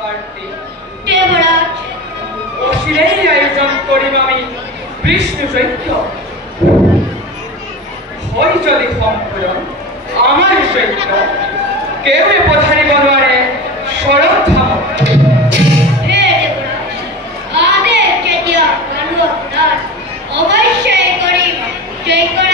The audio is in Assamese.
কার্তিক দেবরাজ অশিরেই আয়োজন করিব আমি বিষ্ণু যজ্ঞ হয় যদি সম্পূরণ আমার যজ্ঞ কেউ পধারিব নোৱাৰে শৰৎ ধাম হে দেবৰাজ আদেশ যেতিয়া মানুহ আপোনাৰ অৱশ্যই কৰিম জয়